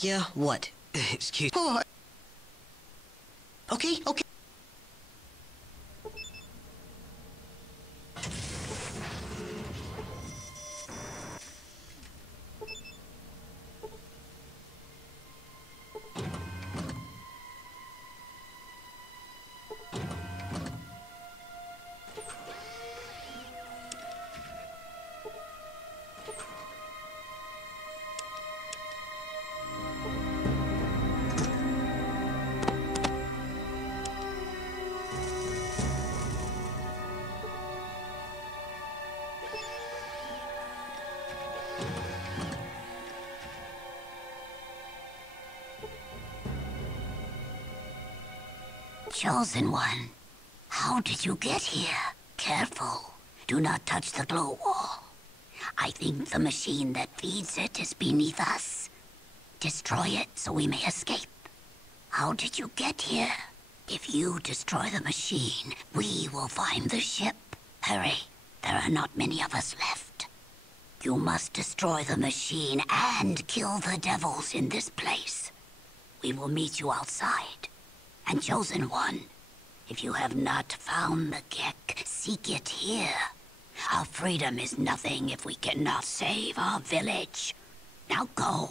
Yeah, what? Excuse... Oh, okay, okay. Chosen One, how did you get here? Careful. Do not touch the glow wall. I think the machine that feeds it is beneath us. Destroy it so we may escape. How did you get here? If you destroy the machine, we will find the ship. Hurry, there are not many of us left. You must destroy the machine and kill the devils in this place. We will meet you outside. And Chosen One, if you have not found the Gek, seek it here. Our freedom is nothing if we cannot save our village. Now go.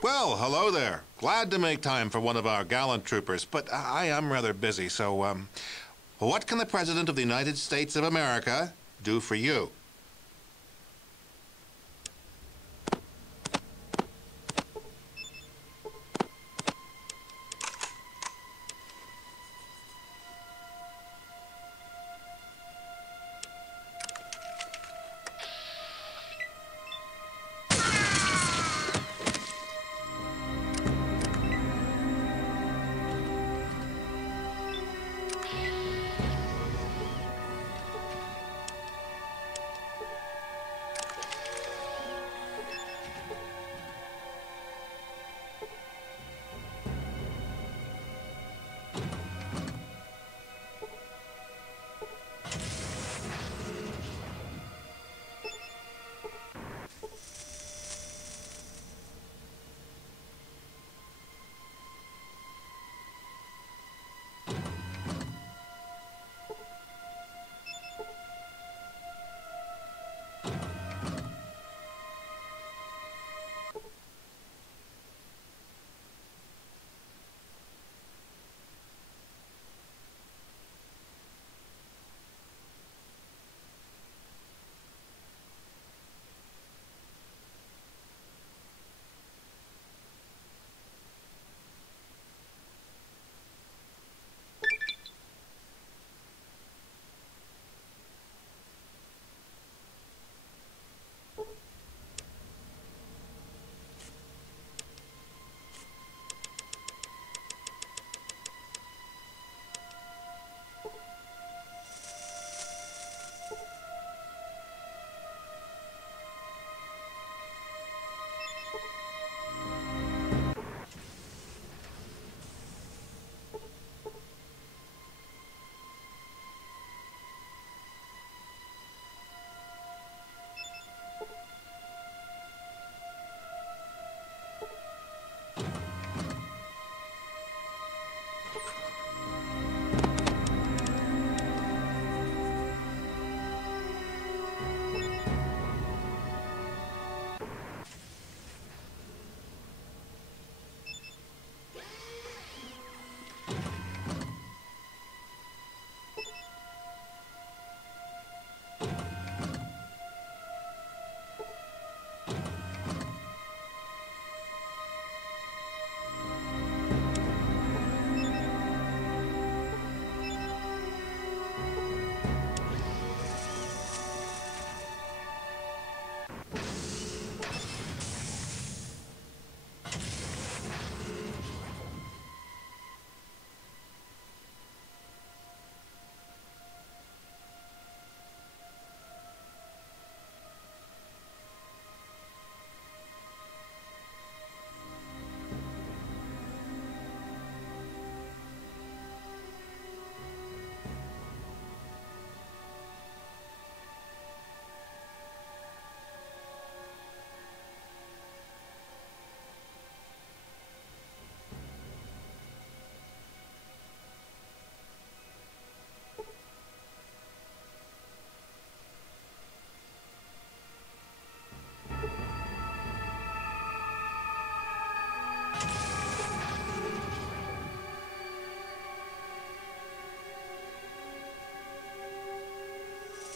Well, hello there. Glad to make time for one of our gallant troopers, but I am rather busy, so, what can the President of the United States of America do for you?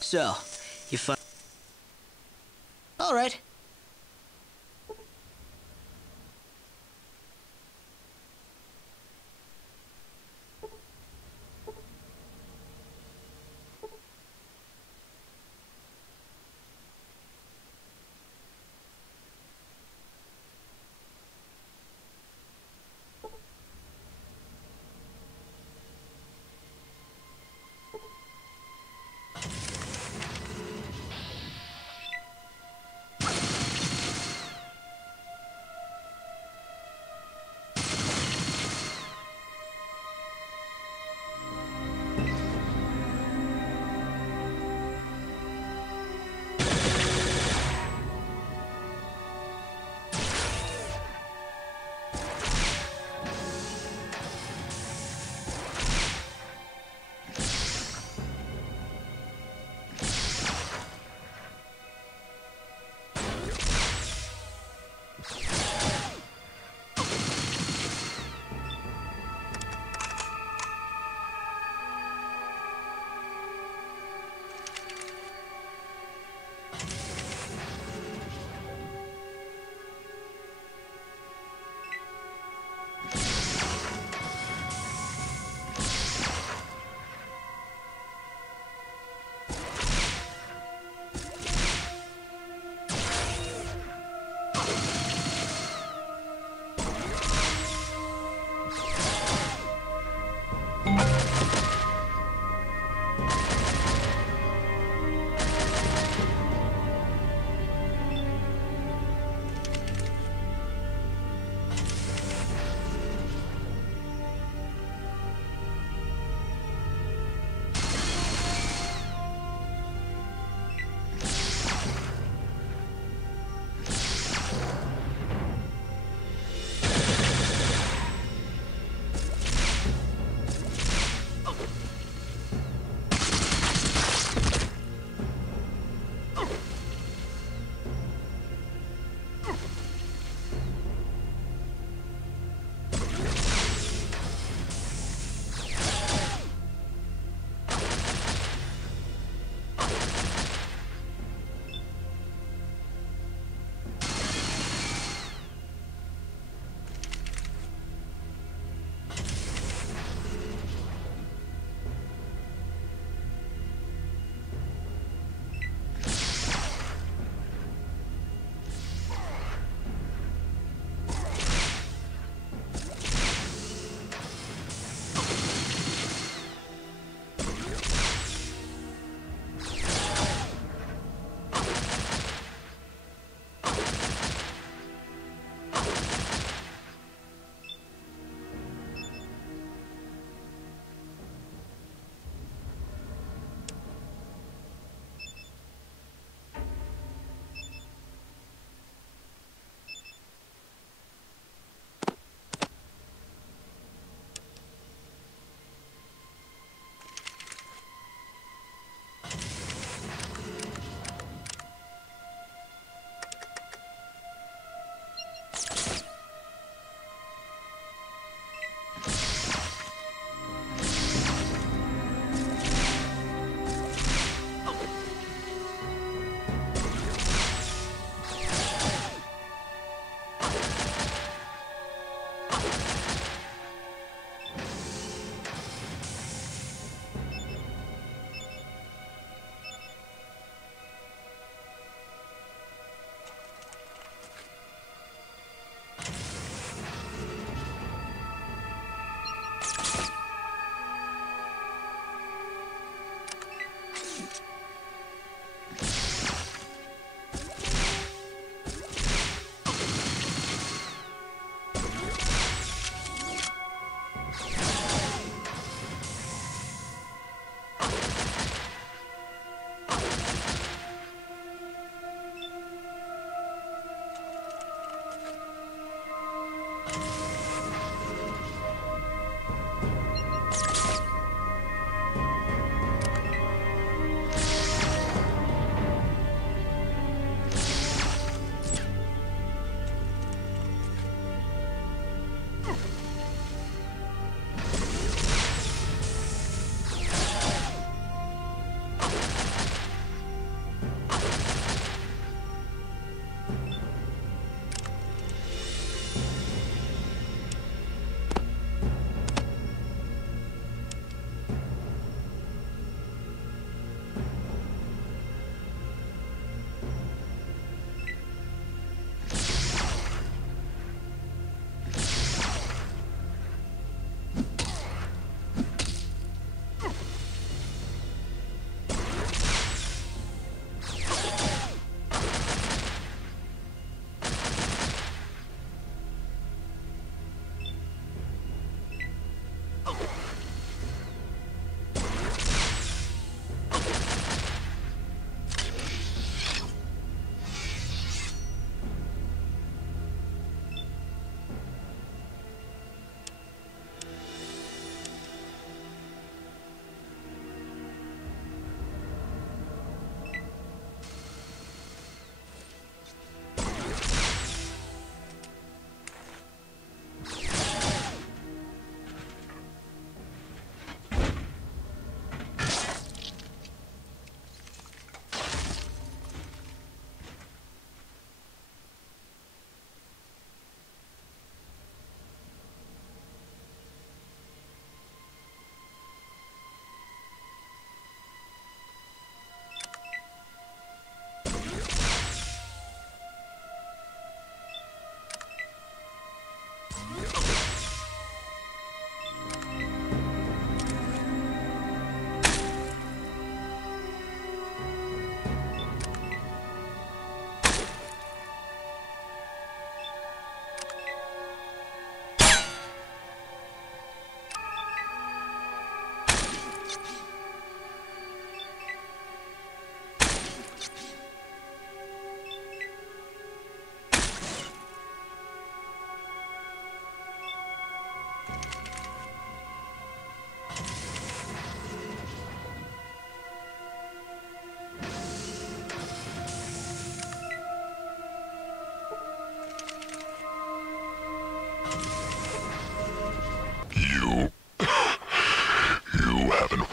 So, you find... All right.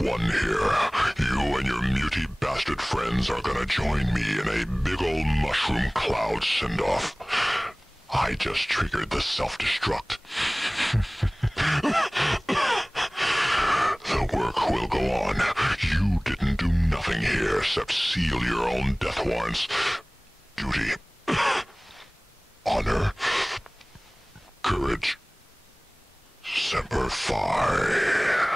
one here. You and your muty bastard friends are gonna join me in a big old mushroom cloud send-off. I just triggered the self-destruct. The work will go on. You didn't do nothing here except seal your own death warrants. Duty. Honor. Courage. Semper Fi.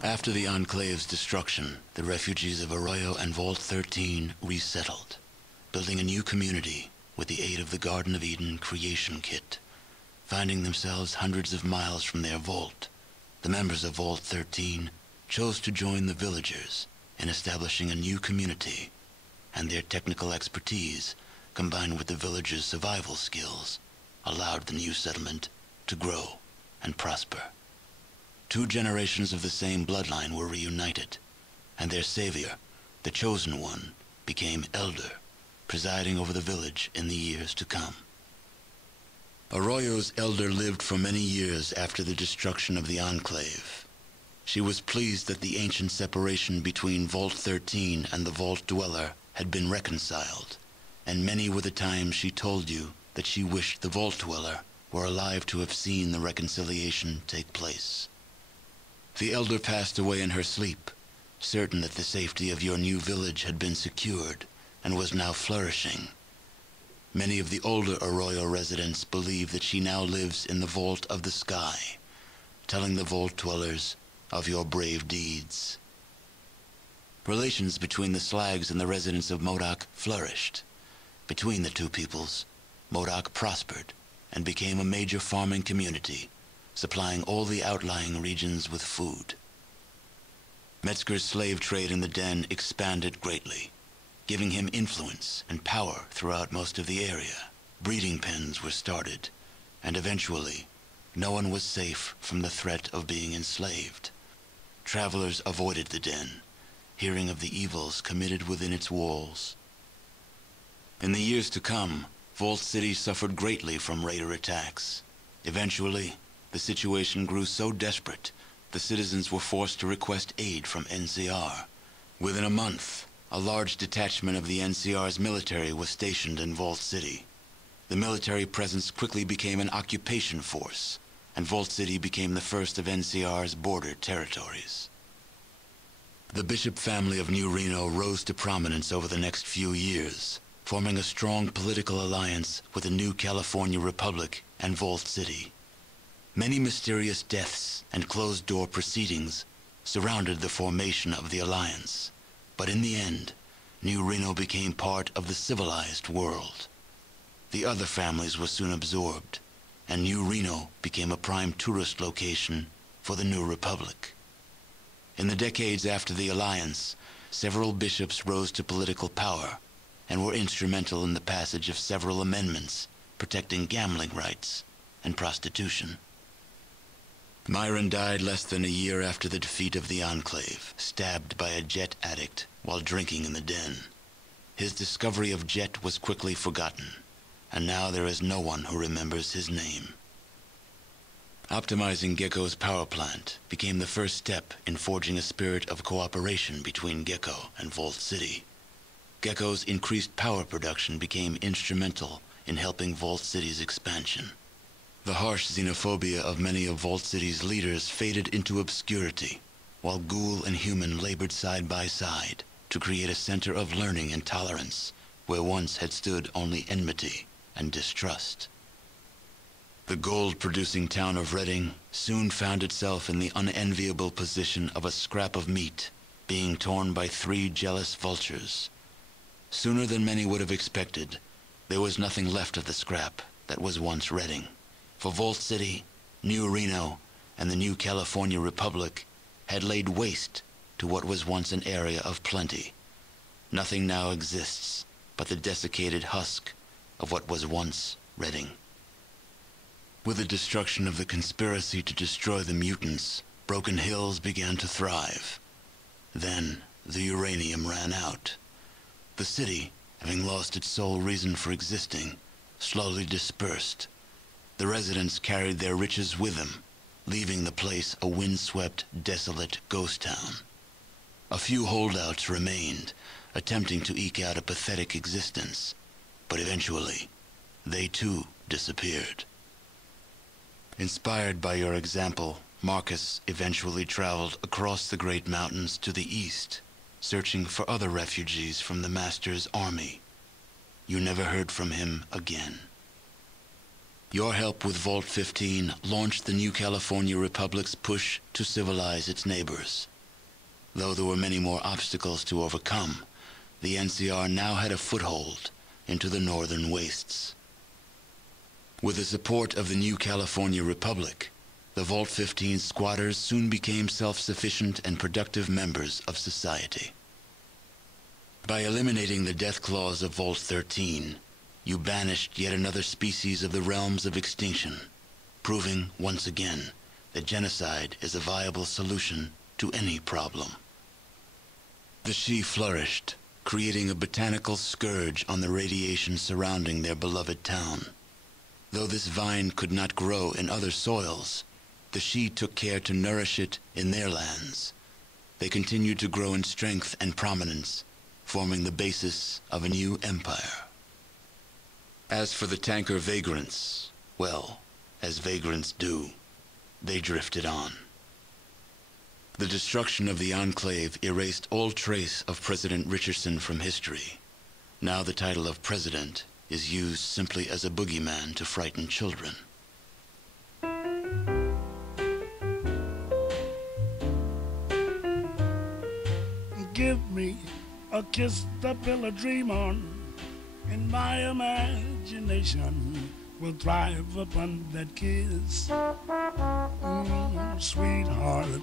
After the Enclave's destruction, the refugees of Arroyo and Vault 13 resettled, building a new community with the aid of the Garden of Eden creation kit. Finding themselves hundreds of miles from their vault, the members of Vault 13 chose to join the villagers in establishing a new community, and their technical expertise, combined with the villagers' survival skills, allowed the new settlement to grow and prosper. 2 generations of the same bloodline were reunited, and their savior, the Chosen One, became Elder, presiding over the village in the years to come. Arroyo's Elder lived for many years after the destruction of the Enclave. She was pleased that the ancient separation between Vault 13 and the Vault Dweller had been reconciled, and many were the times she told you that she wished the Vault Dweller were alive to have seen the reconciliation take place. The Elder passed away in her sleep, certain that the safety of your new village had been secured and was now flourishing. Many of the older Arroyo residents believe that she now lives in the Vault of the Sky, telling the Vault Dwellers of your brave deeds. Relations between the Slags and the residents of Modoc flourished. Between the two peoples, Modoc prospered and became a major farming community, supplying all the outlying regions with food. Metzger's slave trade in the Den expanded greatly, giving him influence and power throughout most of the area. Breeding pens were started, and eventually, no one was safe from the threat of being enslaved. Travelers avoided the Den, hearing of the evils committed within its walls. In the years to come, Vault City suffered greatly from raider attacks. Eventually, the situation grew so desperate, the citizens were forced to request aid from NCR. Within a month, a large detachment of the NCR's military was stationed in Vault City. The military presence quickly became an occupation force, and Vault City became the first of NCR's border territories. The Bishop family of New Reno rose to prominence over the next few years, forming a strong political alliance with the new California Republic and Vault City. Many mysterious deaths and closed-door proceedings surrounded the formation of the alliance, but in the end, New Reno became part of the civilized world. The other families were soon absorbed, and New Reno became a prime tourist location for the new republic. In the decades after the alliance, several bishops rose to political power and were instrumental in the passage of several amendments protecting gambling rights and prostitution. Myron died less than a year after the defeat of the Enclave, stabbed by a jet addict while drinking in the den. His discovery of jet was quickly forgotten, and now there is no one who remembers his name. Optimizing Gecko's power plant became the first step in forging a spirit of cooperation between Gecko and Vault City. Gecko's increased power production became instrumental in helping Vault City's expansion. The harsh xenophobia of many of Vault City's leaders faded into obscurity, while Ghoul and Human labored side by side to create a center of learning and tolerance where once had stood only enmity and distrust. The gold-producing town of Redding soon found itself in the unenviable position of a scrap of meat being torn by 3 jealous vultures. Sooner than many would have expected, there was nothing left of the scrap that was once Redding. For Vault City, New Reno, and the new California Republic had laid waste to what was once an area of plenty. Nothing now exists but the desiccated husk of what was once Redding. With the destruction of the conspiracy to destroy the mutants, Broken Hills began to thrive. Then, the uranium ran out. The city, having lost its sole reason for existing, slowly dispersed. The residents carried their riches with them, leaving the place a windswept, desolate ghost town. A few holdouts remained, attempting to eke out a pathetic existence, but eventually, they too disappeared. Inspired by your example, Marcus eventually traveled across the Great Mountains to the east, searching for other refugees from the Master's army. You never heard from him again. Your help with Vault 15 launched the new California Republic's push to civilize its neighbors. Though there were many more obstacles to overcome, the NCR now had a foothold into the northern wastes. With the support of the new California Republic, the Vault 15 squatters soon became self-sufficient and productive members of society. By eliminating the death clause of Vault 13, you banished yet another species of the realms of extinction, proving once again that genocide is a viable solution to any problem. The Shi flourished, creating a botanical scourge on the radiation surrounding their beloved town. Though this vine could not grow in other soils, the Shi took care to nourish it in their lands. They continued to grow in strength and prominence, forming the basis of a new empire. As for the tanker vagrants, well, as vagrants do, they drifted on. The destruction of the Enclave erased all trace of President Richardson from history. Now the title of president is used simply as a boogeyman to frighten children. Give me a kiss to build a dream on, and my imagination will thrive upon that kiss. Sweetheart,